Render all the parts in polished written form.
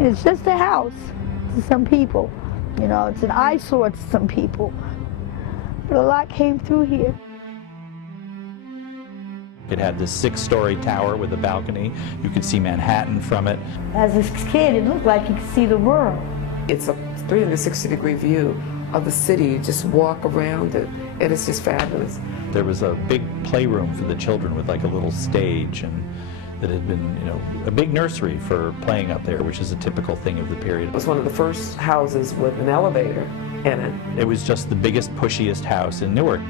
It's just a house to some people. You know, it's an eyesore to some people. But a lot came through here. It had this 6-story tower with a balcony. You could see Manhattan from it. As a kid, it looked like you could see the world. It's a 360-degree view of the city. You just walk around it, and it's just fabulous. There was a big playroom for the children with like a little stage, and that had been, you know, a big nursery for playing up there, which is a typical thing of the period. It was one of the first houses with an elevator in it. It was just the biggest, pushiest house in Newark.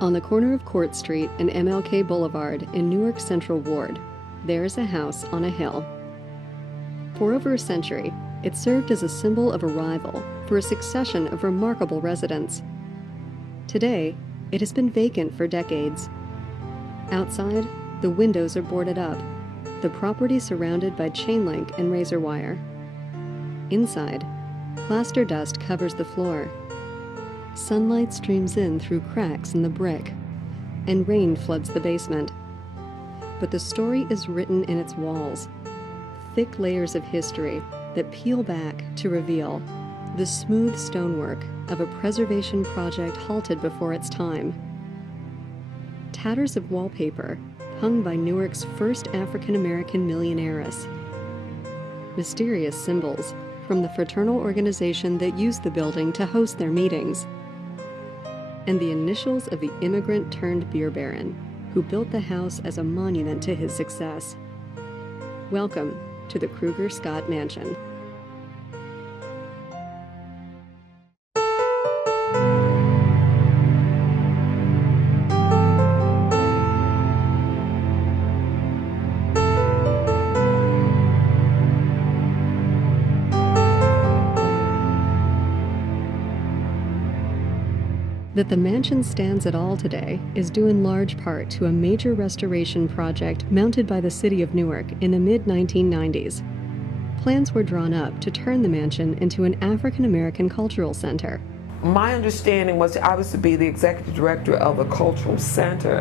On the corner of Court Street and MLK Boulevard in Newark Central Ward, there is a house on a hill. For over a century, it served as a symbol of arrival for a succession of remarkable residents. Today, it has been vacant for decades. Outside, the windows are boarded up, the property surrounded by chain link and razor wire. Inside, plaster dust covers the floor. Sunlight streams in through cracks in the brick, and rain floods the basement. But the story is written in its walls, thick layers of history that peel back to reveal the smooth stonework of a preservation project halted before its time. Tatters of wallpaper hung by Newark's first African-American millionaires. Mysterious symbols from the fraternal organization that used the building to host their meetings, and the initials of the immigrant-turned-beer baron who built the house as a monument to his success. Welcome to the Krueger-Scott Mansion. That the mansion stands at all today is due in large part to a major restoration project mounted by the city of Newark in the mid-1990s. Plans were drawn up to turn the mansion into an African-American cultural center. My understanding was I was to be the executive director of a cultural center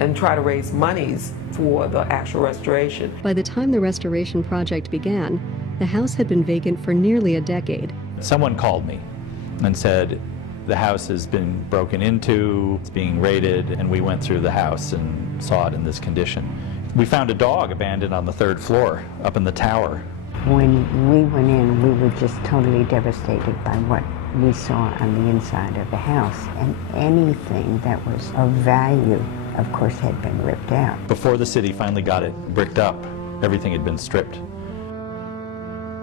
and try to raise monies for the actual restoration. By the time the restoration project began, the house had been vacant for nearly a decade. Someone called me and said, the house has been broken into, it's being raided, and we went through the house and saw it in this condition. We found a dog abandoned on the 3rd floor, up in the tower. When we went in, we were just totally devastated by what we saw on the inside of the house. And anything that was of value, of course, had been ripped out. Before the city finally got it bricked up, everything had been stripped.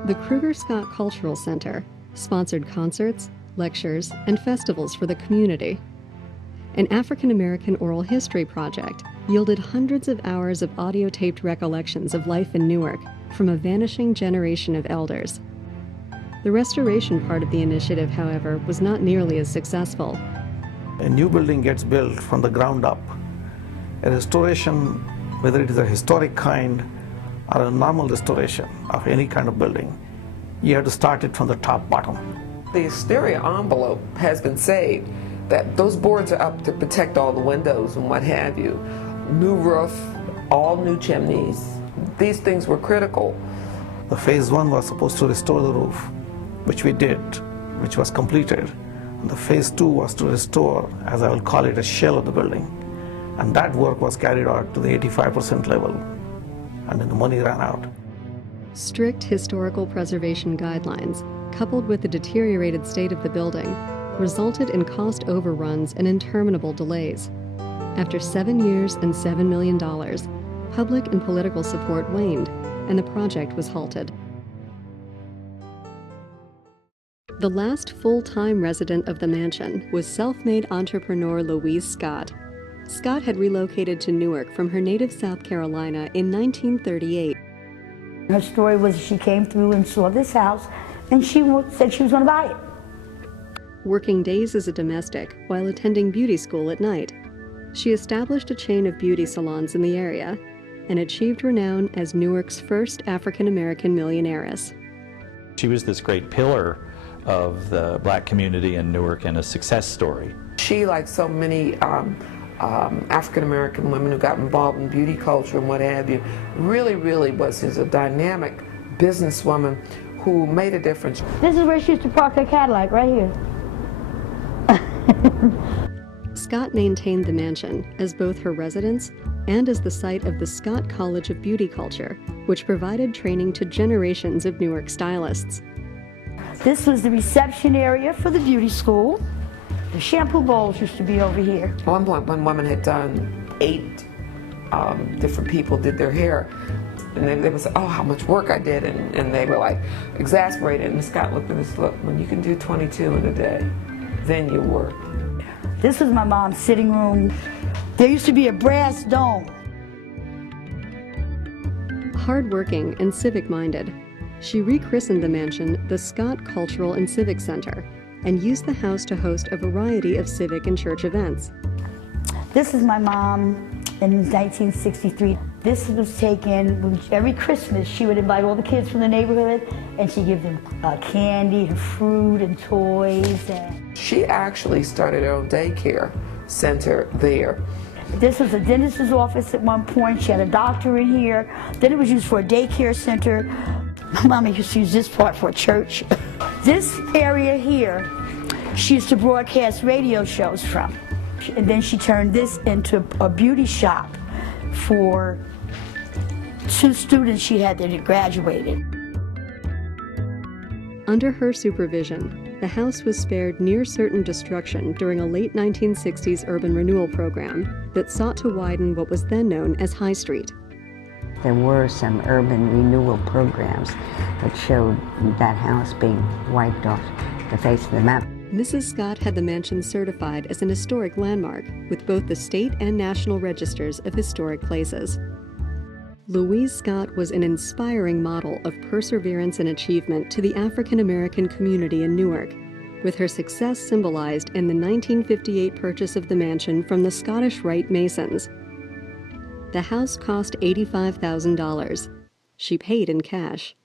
The Krueger-Scott Cultural Center sponsored concerts, lectures, and festivals for the community. An African-American oral history project yielded hundreds of hours of audio-taped recollections of life in Newark from a vanishing generation of elders. The restoration part of the initiative, however, was not nearly as successful. A new building gets built from the ground up. A restoration, whether it is a historic kind or a normal restoration of any kind of building, you have to start it from the top bottom. The exterior envelope has been saved, that those boards are up to protect all the windows and what have you. New roof, all new chimneys. These things were critical. The phase 1 was supposed to restore the roof, which we did, which was completed. And the phase 2 was to restore, as I will call it, a shell of the building. And that work was carried out to the 85% level, and then the money ran out. Strict historical preservation guidelines, coupled with the deteriorated state of the building, resulted in cost overruns and interminable delays. After 7 years and $7 million, public and political support waned, and the project was halted. The last full-time resident of the mansion was self-made entrepreneur Louise Scott. Scott had relocated to Newark from her native South Carolina in 1938. Her story was she came through and saw this house, and she said she was going to buy it. Working days as a domestic while attending beauty school at night. She established a chain of beauty salons in the area and achieved renown as Newark's first African-American millionairess. She was this great pillar of the black community in Newark and a success story. She, like so many African-American women who got involved in beauty culture and what have you, really was a dynamic businesswoman who made a difference. This is where she used to park her Cadillac, right here. Scott maintained the mansion as both her residence and as the site of the Scott College of Beauty Culture, which provided training to generations of Newark stylists. This was the reception area for the beauty school. The shampoo bowls used to be over here. At one point, one woman had done 8 different people did their hair. And they would say, oh, how much work I did. And they were like exasperated. And Scott looked at us, look, when you can do 22 in a day, then you work. This was my mom's sitting room. There used to be a brass dome. Hardworking and civic-minded, she rechristened the mansion the Scott Cultural and Civic Center and used the house to host a variety of civic and church events. This is my mom in 1963. This was taken every Christmas. She would invite all the kids from the neighborhood and she'd give them candy and fruit and toys. She actually started her own daycare center there. This was a dentist's office at one point. She had a doctor in here. Then it was used for a daycare center. My mama used to use this part for a church. This area here, she used to broadcast radio shows from. And then she turned this into a beauty shop for 2 students she had that had graduated. Under her supervision, the house was spared near certain destruction during a late 1960s urban renewal program that sought to widen what was then known as High Street. There were some urban renewal programs that showed that house being wiped off the face of the map. Mrs. Scott had the mansion certified as an historic landmark with both the state and national registers of historic places. Louise Scott was an inspiring model of perseverance and achievement to the African-American community in Newark, with her success symbolized in the 1958 purchase of the mansion from the Scottish Rite Masons. The house cost $85,000. She paid in cash.